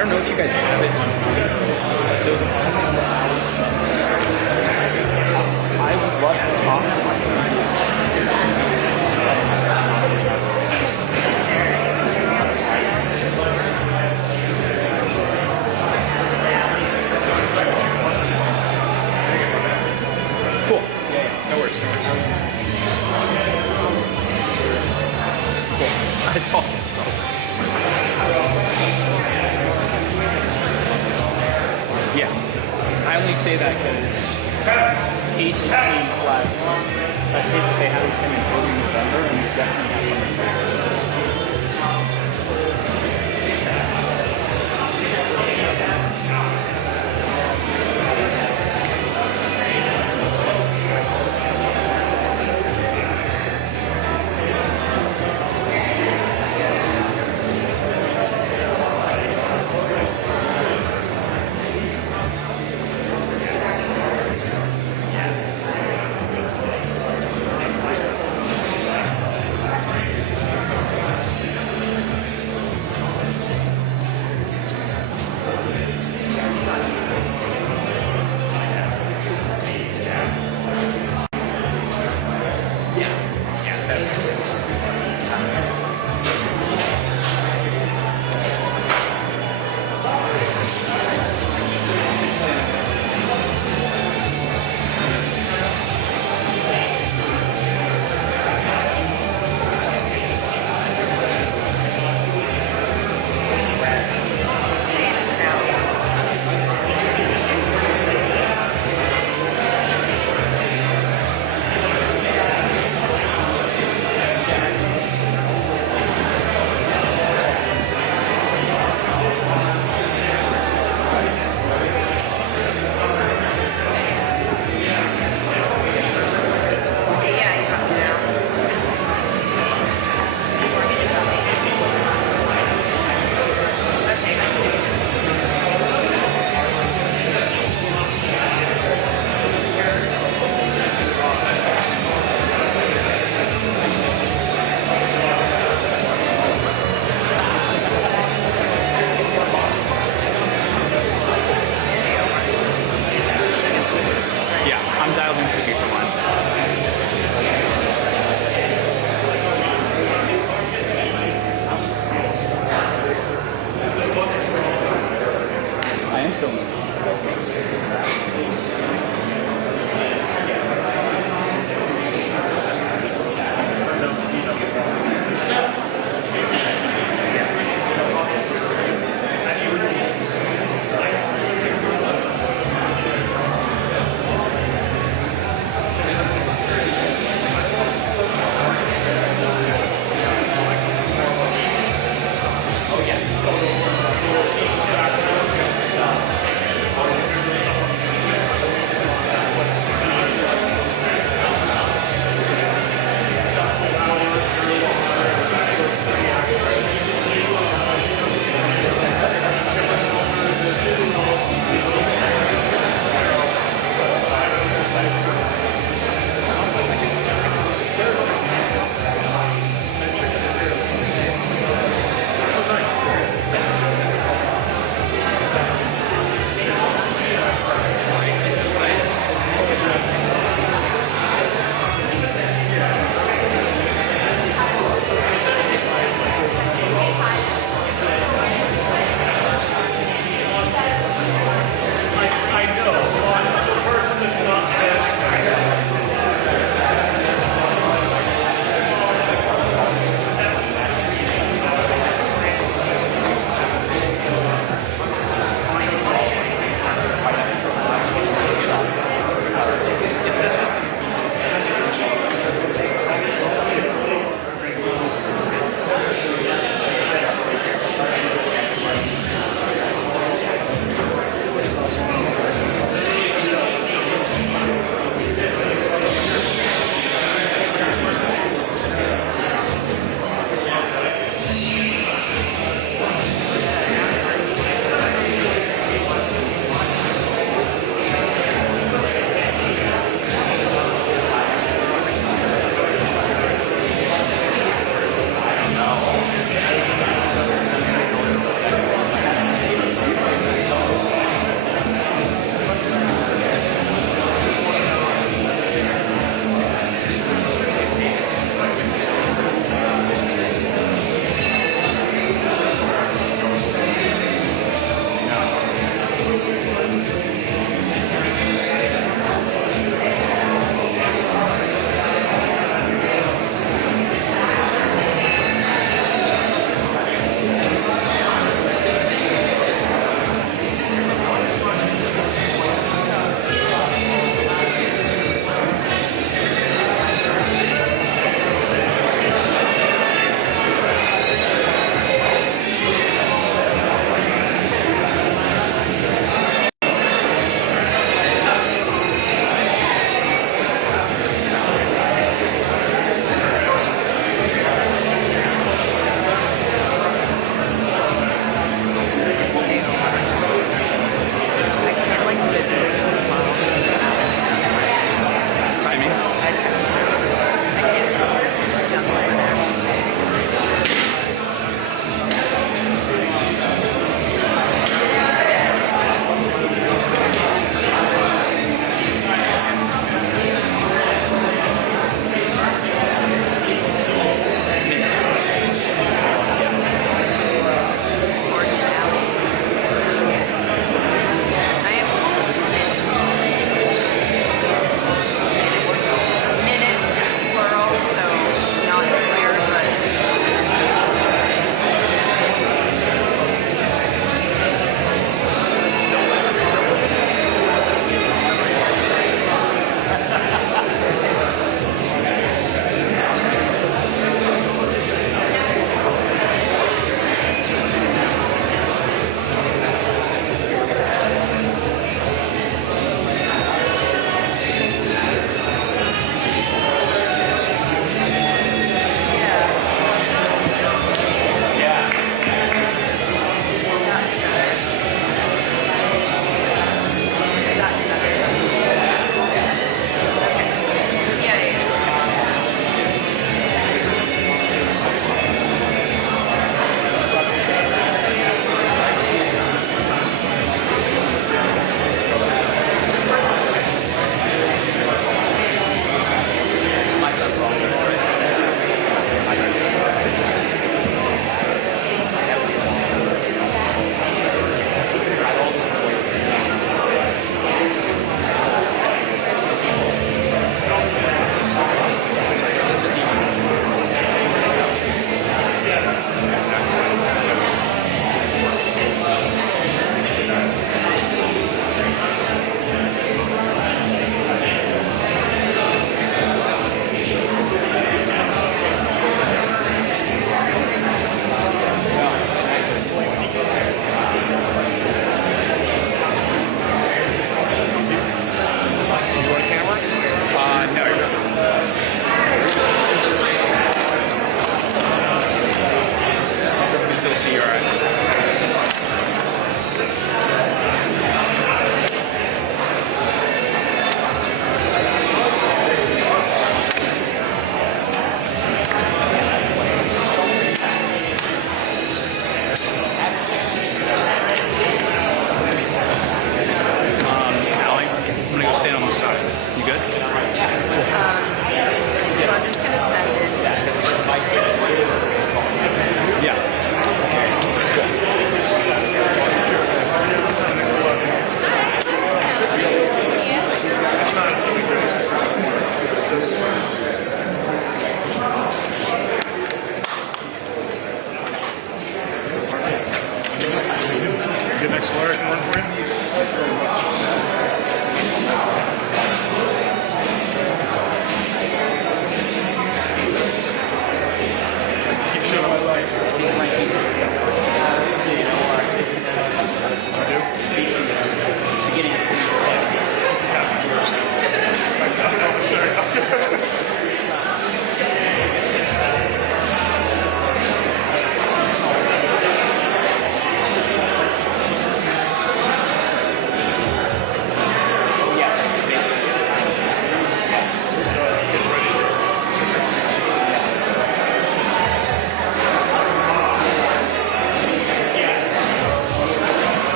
don't know if you guys have it on those. I would love to talk to my Cool. Yeah, no worries. Cool. It's all. Yeah. I only say that because Casey came flag. I think that they haven't been in early November and we definitely have something.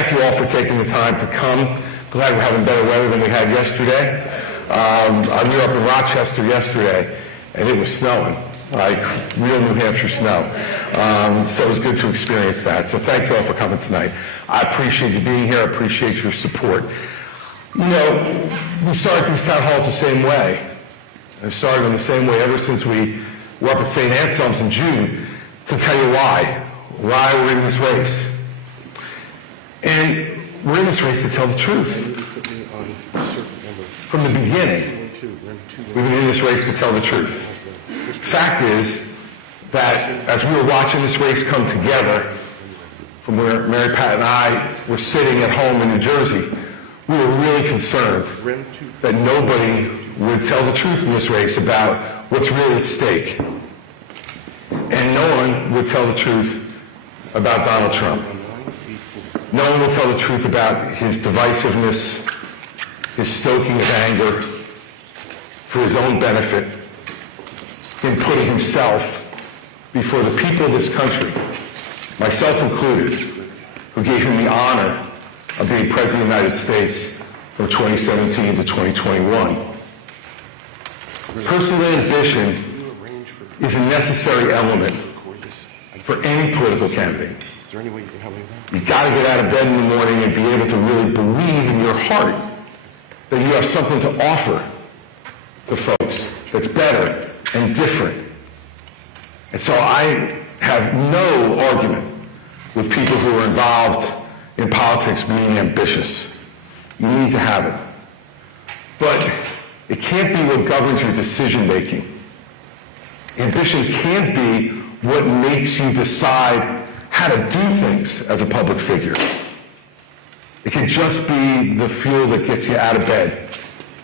thank you all for taking the time to come. Glad we're having better weather than we had yesterday. We were up in Rochester yesterday, and it was snowing, like real New Hampshire snow. So it was good to experience that. So thank you all for coming tonight. I appreciate you being here. I appreciate your support. You know, we started these town halls the same way. I've started them the same way ever since we were up at St. Anselm's in June to tell you why we're in this race. And we're in this race to tell the truth. From the beginning, we've been in this race to tell the truth. Fact is that as we were watching this race come together, from where Mary Pat and I were sitting at home in New Jersey, we were really concerned that nobody would tell the truth in this race about what's really at stake. And no one would tell the truth about Donald Trump. No one will tell the truth about his divisiveness, his stoking of anger for his own benefit, in putting himself before the people of this country, myself included, who gave him the honor of being President of the United States from 2017 to 2021. Personal ambition is a necessary element for any political candidate. Is there any way you can help me with that? You've got to get out of bed in the morning and be able to really believe in your heart that you have something to offer to folks that's better and different. And so I have no argument with people who are involved in politics being ambitious. You need to have it. But it can't be what governs your decision making. Ambition can't be what makes you decide how to do things as a public figure. It can just be the fuel that gets you out of bed,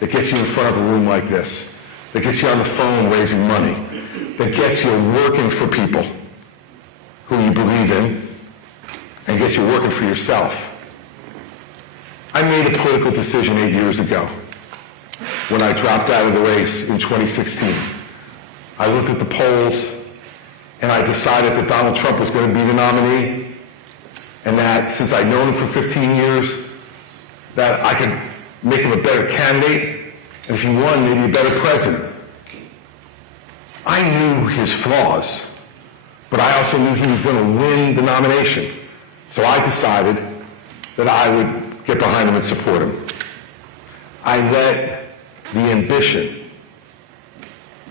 that gets you in front of a room like this, that gets you on the phone raising money, that gets you working for people who you believe in, and gets you working for yourself. I made a political decision 8 years ago when I dropped out of the race in 2016. I looked at the polls, and I decided that Donald Trump was going to be the nominee, and that since I'd known him for 15 years, that I could make him a better candidate, and if he won, maybe a better president. I knew his flaws, but I also knew he was going to win the nomination. So I decided that I would get behind him and support him. I let the ambition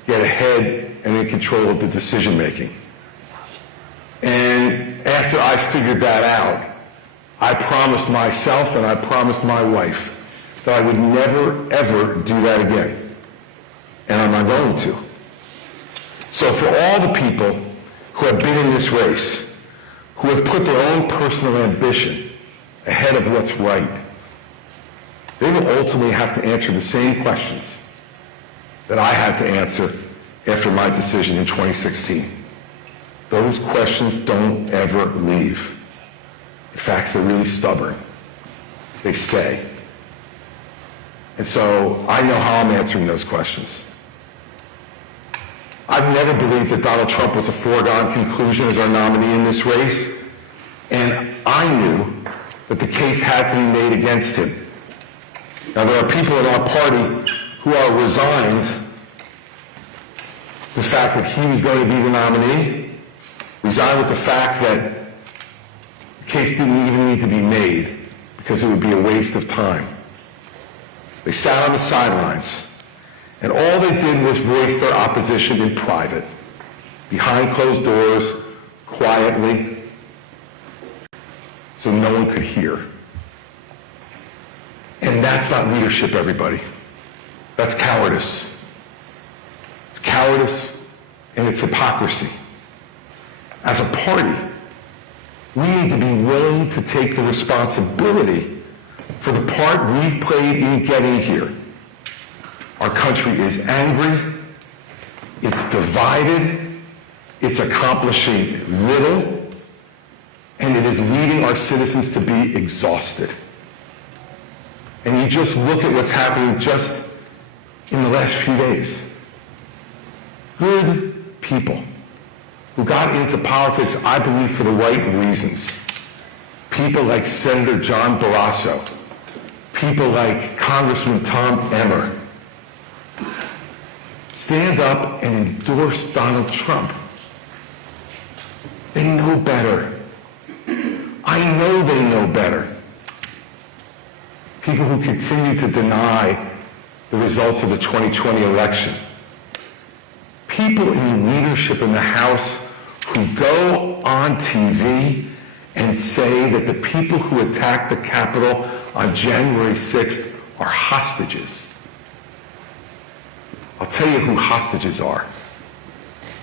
get ahead and in control of the decision making. And after I figured that out, I promised myself and I promised my wife that I would never, ever do that again. And I'm not going to. So for all the people who have been in this race, who have put their own personal ambition ahead of what's right, they will ultimately have to answer the same questions that I had to answer after my decision in 2016. Those questions don't ever leave. In fact, they're really stubborn. They stay. And so I know how I'm answering those questions. I've never believed that Donald Trump was a foregone conclusion as our nominee in this race, and I knew that the case had to be made against him. Now, there are people in our party who are resigned to the fact that he was going to be the nominee, resigned with the fact that the case didn't even need to be made because it would be a waste of time. They sat on the sidelines, and all they did was voice their opposition in private, behind closed doors, quietly, so no one could hear. And that's not leadership, everybody. That's cowardice. It's cowardice and it's hypocrisy. As a party, we need to be willing to take the responsibility for the part we've played in getting here. Our country is angry, it's divided, it's accomplishing little, and it is leading our citizens to be exhausted. And you just look at what's happening just in the last few days. Good people who got into politics, I believe, for the right reasons. people like Senator John Barrasso, people like Congressman Tom Emmer, stand up and endorse Donald Trump. They know better. I know they know better. People who continue to deny the results of the 2020 election. People in leadership in the House who go on TV and say that the people who attacked the Capitol on January 6th are hostages. I'll tell you who hostages are.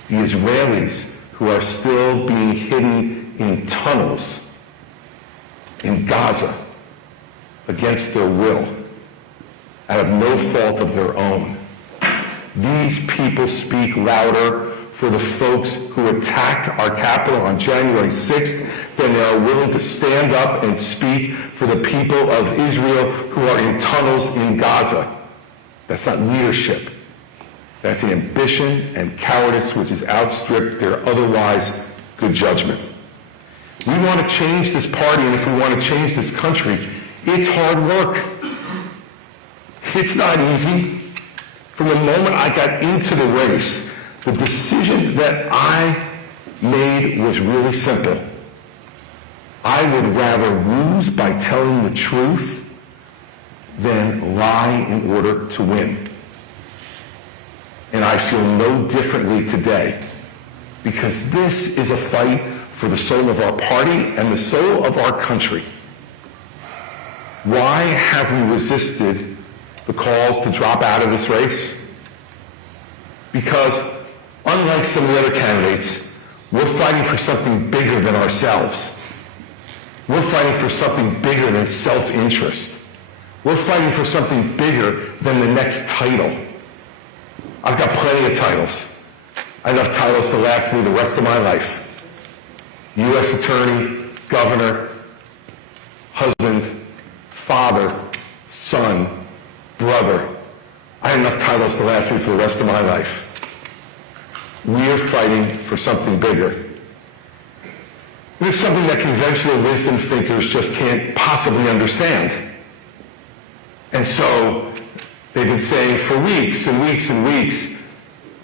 The Israelis who are still being hidden in tunnels in Gaza against their will, out of no fault of their own. These people speak louder for the folks who attacked our Capitol on January 6th than they are willing to stand up and speak for the people of Israel who are in tunnels in Gaza. That's not leadership. That's ambition and cowardice which has outstripped their otherwise good judgment. We want to change this party, and if we want to change this country, it's hard work. It's not easy. From the moment I got into the race, the decision that I made was really simple. I would rather lose by telling the truth than lie in order to win. And I feel no differently today, because this is a fight for the soul of our party and the soul of our country. Why have we resisted the calls to drop out of this race? Because unlike some of the other candidates, we're fighting for something bigger than ourselves. We're fighting for something bigger than self-interest. We're fighting for something bigger than the next title. I've got plenty of titles. I have enough titles to last me the rest of my life. U.S. Attorney, Governor, husband, father, son, brother. I have enough titles to last me for the rest of my life. We are fighting for something bigger. It is something that conventional wisdom thinkers just can't possibly understand. And so they've been saying for weeks and weeks and weeks,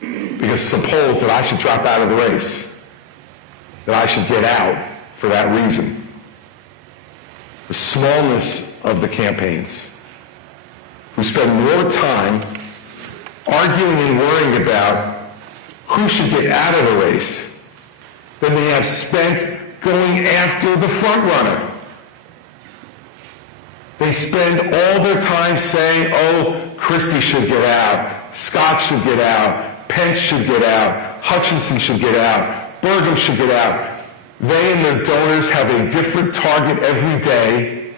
because some polls, that I should drop out of the race, that I should get out for that reason. The smallness of the campaigns, who spend more time arguing and worrying about who should get out of the race than they have spent going after the front runner. They spend all their time saying, oh, Christie should get out, Scott should get out, Pence should get out, Hutchinson should get out, Burgum should get out. They and their donors have a different target every day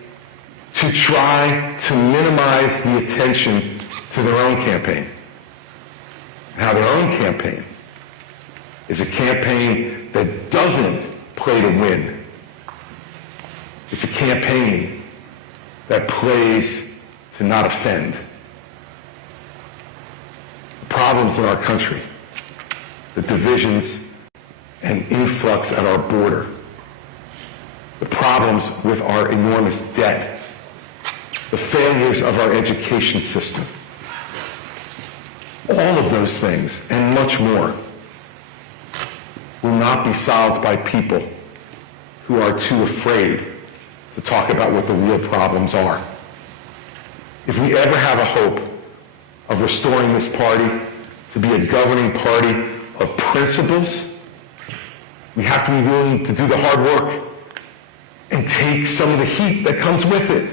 to try to minimize the attention to their own campaign. Now, their own campaign is a campaign that doesn't play to win. It's a campaign that plays to not offend. The problems in our country, the divisions and influx at our border, the problems with our enormous debt, the failures of our education system, all of those things and much more will not be solved by people who are too afraid to talk about what the real problems are. If we ever have a hope of restoring this party to be a governing party of principles, we have to be willing to do the hard work and take some of the heat that comes with it.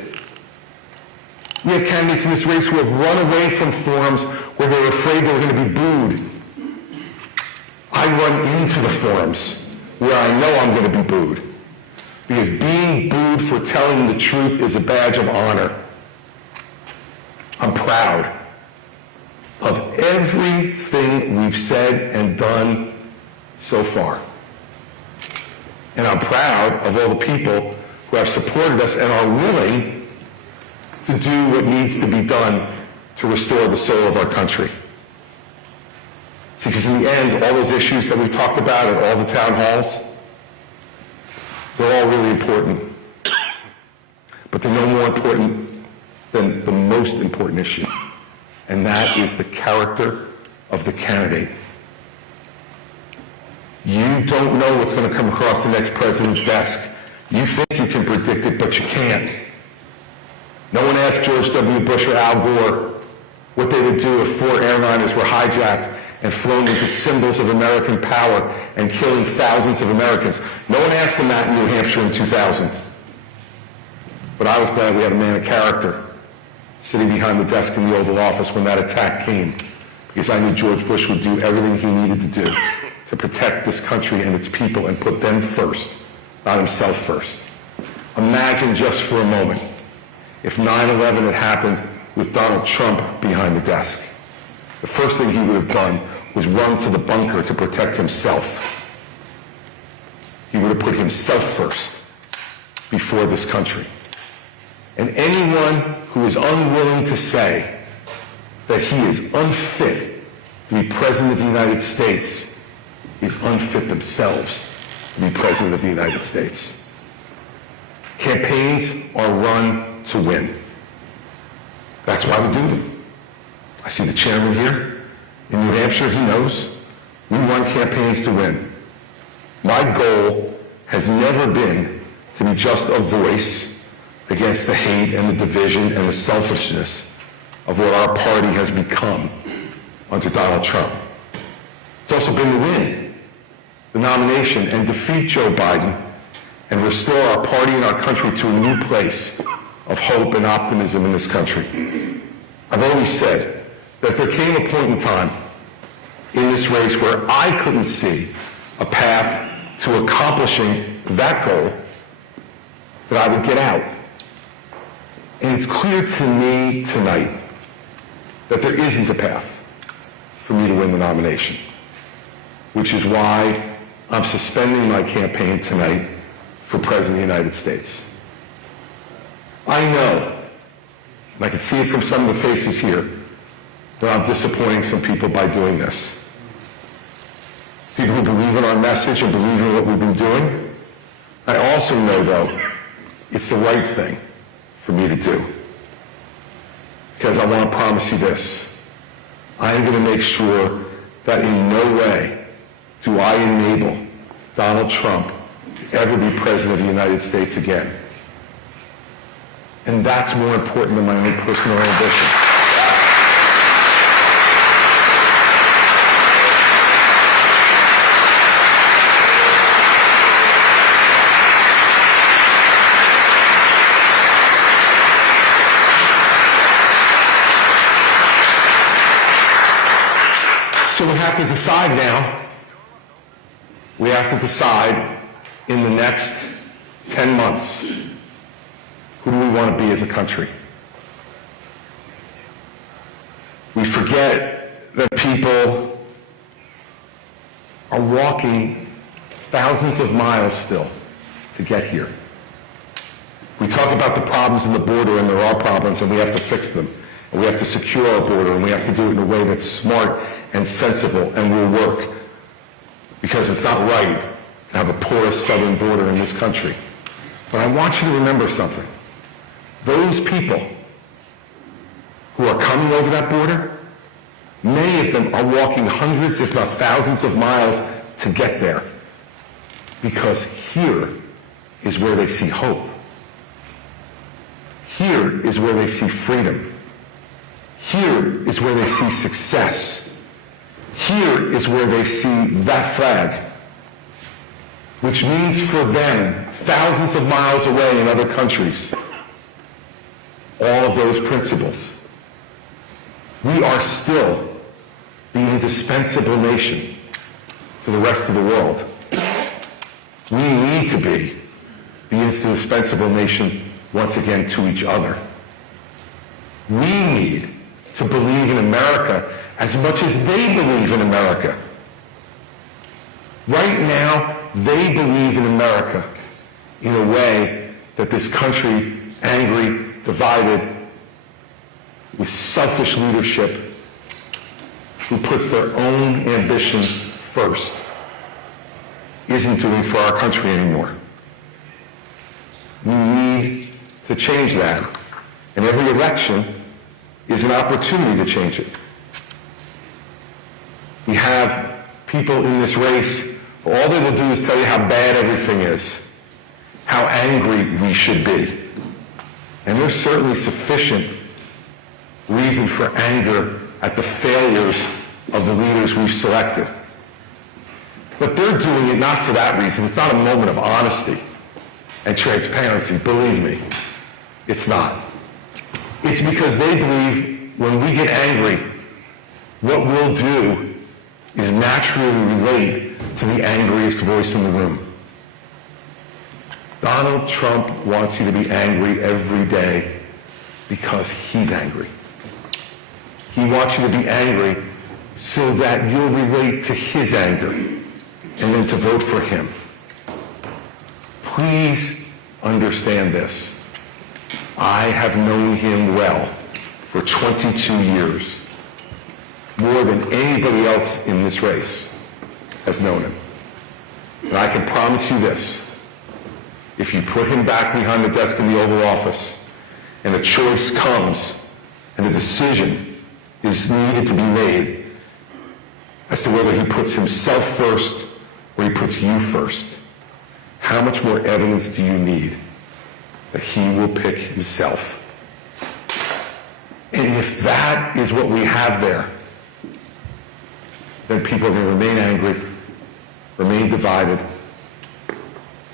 We have candidates in this race who have run away from forums where they were afraid they were going to be booed. I run into the forums where I know I'm going to be booed, because being booed for telling the truth is a badge of honor. I'm proud of everything we've said and done so far. And I'm proud of all the people who have supported us and are willing to do what needs to be done to restore the soul of our country. See, because in the end, all those issues that we've talked about at all the town halls, they're all really important. but they're no more important than the most important issue, and that is the character of the candidate. You don't know what's going to come across the next president's desk. You think you can predict it, but you can't. No one asked George W. Bush or Al Gore what they would do if 4 airliners were hijacked and flown into symbols of American power and killing thousands of Americans. No one asked them that in New Hampshire in 2000. But I was glad we had a man of character sitting behind the desk in the Oval Office when that attack came, because I knew George Bush would do everything he needed to do to protect this country and its people and put them first, not himself first. Imagine just for a moment if 9/11 had happened with Donald Trump behind the desk. The first thing he would have done was run to the bunker to protect himself. He would have put himself first before this country. And anyone who is unwilling to say that he is unfit to be President of the United States is unfit themselves to be President of the United States. Campaigns are run to win. That's why we do them. I see the chairman here in New Hampshire, he knows. We run campaigns to win. My goal has never been to be just a voice against the hate and the division and the selfishness of what our party has become under Donald Trump. It's also been to win the nomination and defeat Joe Biden and restore our party and our country to a new place of hope and optimism in this country. I've always said that if there came a point in time in this race where I couldn't see a path to accomplishing that goal, that I would get out. And it's clear to me tonight that there isn't a path for me to win the nomination, which is why I'm suspending my campaign tonight for President of the United States. I know, and I can see it from some of the faces here, that I'm disappointing some people by doing this. People who believe in our message and believe in what we've been doing. I also know, though, it's the right thing for me to do. Because I want to promise you this. I am going to make sure that in no way do I enable Donald Trump to ever be President of the United States again. And that's more important than my own personal ambition. So we have to decide now. We have to decide in the next 10 months, who do we want to be as a country? We forget that people are walking thousands of miles still to get here. We talk about the problems in the border, and there are problems, and we have to fix them. And we have to secure our border, and we have to do it in a way that's smart and sensible and will work. Because it's not right to have a porous southern border in this country. But I want you to remember something. Those people who are coming over that border, many of them are walking hundreds, if not thousands of miles to get there. Because here is where they see hope. Here is where they see freedom. Here is where they see success. Here is where they see that flag, which means for them, thousands of miles away in other countries, all of those principles. We are still the indispensable nation for the rest of the world. We need to be the indispensable nation once again to each other. We need to believe in America as much as they believe in America. Right now, they believe in America in a way that this country, angry, divided, with selfish leadership, who puts their own ambition first, isn't doing for our country anymore. We need to change that. And every election is an opportunity to change it. We have people in this race, all they will do is tell you how bad everything is, how angry we should be. And there's certainly sufficient reason for anger at the failures of the leaders we've selected. But they're doing it not for that reason. It's not a moment of honesty and transparency, believe me. It's not. It's because they believe when we get angry, what we'll do is naturally relate to the angriest voice in the room. Donald Trump wants you to be angry every day because he's angry. He wants you to be angry so that you'll relate to his anger and then to vote for him. Please understand this. I have known him well for 22 years, more than anybody else in this race has known him. And I can promise you this. If you put him back behind the desk in the Oval Office and a choice comes and a decision is needed to be made as to whether he puts himself first or he puts you first, how much more evidence do you need that he will pick himself? And if that is what we have there, then people are going to remain angry, remain divided,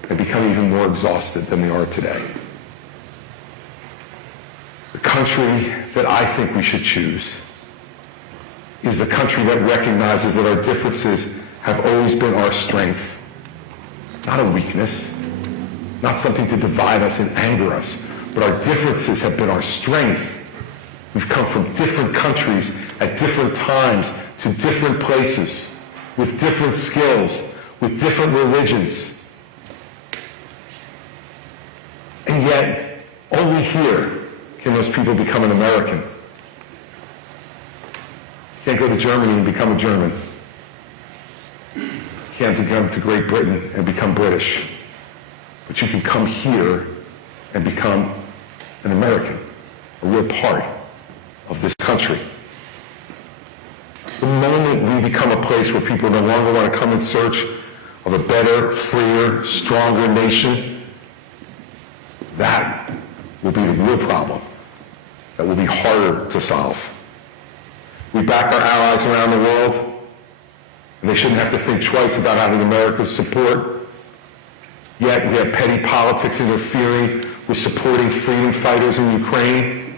and become even more exhausted than they are today. The country that I think we should choose is the country that recognizes that our differences have always been our strength, not a weakness, not something to divide us and anger us, but our differences have been our strength. We've come from different countries at different times to different places with different skills, with different religions. And yet, only here can those people become an American. You can't go to Germany and become a German. You can't come to Great Britain and become British. But you can come here and become an American, a real part of this country. The moment we become a place where people no longer want to come in search of a better, freer, stronger nation, that will be the real problem. That will be harder to solve. We back our allies around the world, and they shouldn't have to think twice about having America's support. Yet we have petty politics interfering with supporting freedom fighters in Ukraine.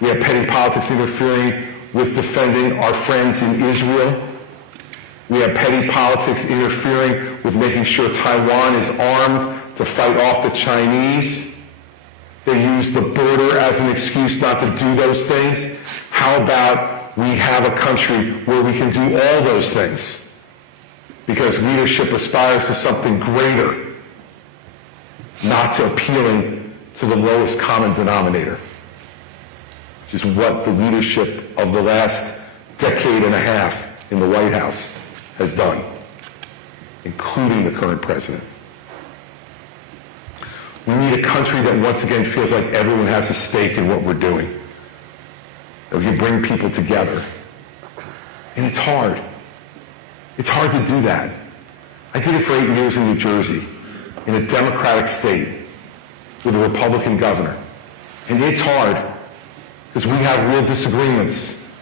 We have petty politics interfering with defending our friends in Israel. We have petty politics interfering with making sure Taiwan is armed to fight off the Chinese. They use the border as an excuse not to do those things. How about we have a country where we can do all those things? Because leadership aspires to something greater, not to appealing to the lowest common denominator, which is what the leadership of the last decade and a half in the White House has done, including the current president. We need a country that once again feels like everyone has a stake in what we're doing, that we can bring people together. And it's hard. It's hard to do that. I did it for 8 years in New Jersey, in a Democratic state, with a Republican governor. And it's hard, because we have real disagreements.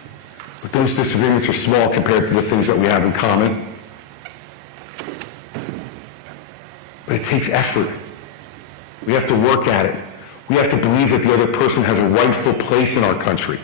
But those disagreements are small compared to the things that we have in common. But it takes effort. We have to work at it. We have to believe that the other person has a rightful place in our country.